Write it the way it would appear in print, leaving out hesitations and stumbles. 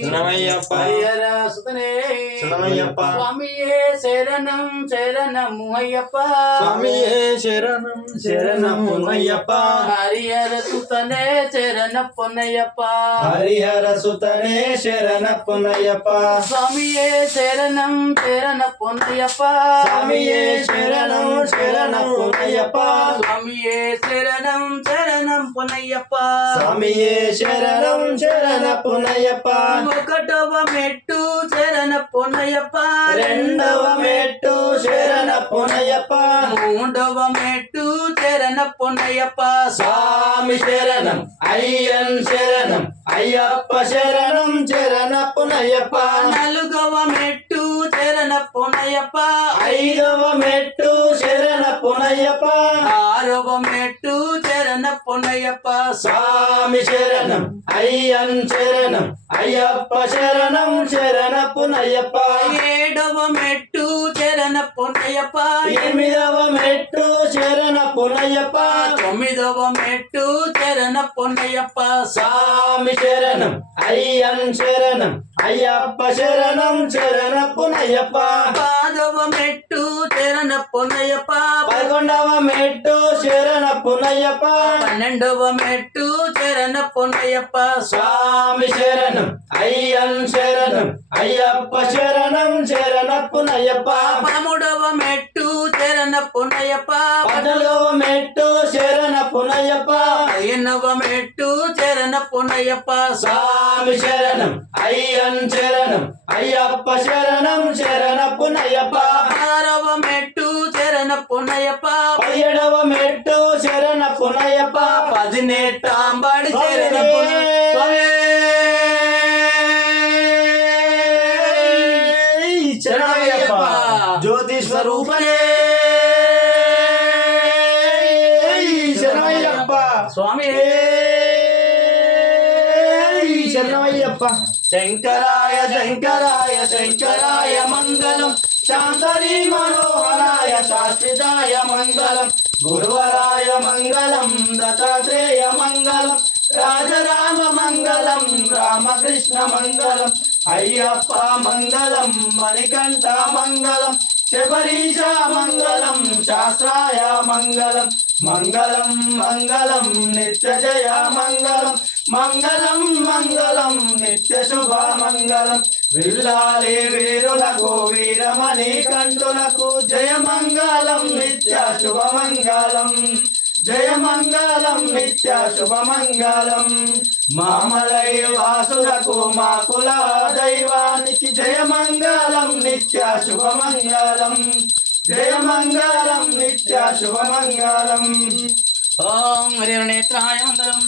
శరణమయ్యప్ప హరిహర సుతనే శరణమయ్యప్ప స్వామియే శరణం శరణము అయ్యప్ప స్వామియే శరణం శరణము అయ్యప్ప హరిహర సుతనే శరణ పొన్నయ్యప్ప హరిహర సుతనే శరణప్పనయ్యప్ప స్వామియే శరణం శరణ పొన్నయ్యప్ప స్వామియే శరణం శరణప్పనయ్యప్ప స్వామియే శరణం శరణం పొన్నయ్యప్ప స్వామియే శరణం శరణప్పనయ్యప్ప ఒకటవ మెట్టు శరణ పొన్నయ్యప్ప రెండవ మెట్టు శరణప్పనయ్యప్ప మూడవ మెట్టు శరణ పొన్నయ్యప్ప స్వామి శరణం అయ్యన్ శరణం అయ్యప్ప శరణం శరణప్పనయ్యప్ప నాలుగవ మెట్టు శరణ పొన్నయ్యప్ప ఐదవ మెట్టు శరణప్పనయ్యప్ప ఆరవ మెట్టు శరణ పొన్నయ్యప్ప స్వామి శరణం అయ్యన్ శరణం అయ్యప్ప శరణం శరణప్పనయ్యప్ప ఏడవ మెట్టు శరణ పొన్నయ్యప్ప ఎనిమిదవ మెట్టు శరణప్పనయ్యప్ప తొమ్మిదవ మెట్టు శరణ పొన్నయ్యప్ప స్వామి శరణం అయ్యన్ శరణం అయ్యప్ప శరణం శరణప్పనయ్యప్ప పదవ మెట్టు శరణ పొన్నయ్యప్ప 11వ మెట్టు శరణప్పనయ్యప్ప 12వ మెట్టు శరణ పొన్నయ్యప్ప స్వామి శరణం అయ్యన్ శరణం అయ్యప్ప శరణం శరణప్పనయ్యప్ప 13వ మెట్టు శరణ పొన్నయ్యప్ప 14వ మెట్టు శరణప్పనయ్యప్ప 15వ మెట్టు శరణ పొన్నయ్యప్ప స్వామి శరణం అయ్యన్ శరణం అయ్యప్ప శరణం శరణప్పనయ్యప్ప 16వ మెట్టు శరణ పొన్నయ్యప్ప 17వ మెట్టు శరణప్పనయ్యప్ప 18వ శరణ శరణమయ్యప్ప జ్యోతి స్వరూపనే శరణమయ్యప్ప స్వామి శరణమయ్యప్ప శంకరాయ శంకరాయ శంకరాయ మంగళం శాంతరీ మనోహరాయ శాశ్వతాయ మంగళం గురువరాయ మంగళం దత్తాత్రేయ మంగళం రాజరామ మంగళం రామకృష్ణ మంగళం అయ్యప్ప మంగళం మణికంఠ మంగళం శబరీశ మంగళం శాస్త్రాయ మంగళం మంగళం మంగళం నిత్య జయ మంగళం మంగళం మంగళం నిత్య శుభ మంగళం విల్లాలి వీరులకు వీరమణి కంఠులకు జయ మంగళం నిత్య శుభ మంగళం జయ మంగళం నిత్య శుభ మంగళం మామలై వాసులకు మా కుల దైవానికి జయ మంగళం నిత్య శుభ మంగళం జయ మంగళం నిత్య శుభ మంగళం ఓం హరి నేత్రాయ మంగళం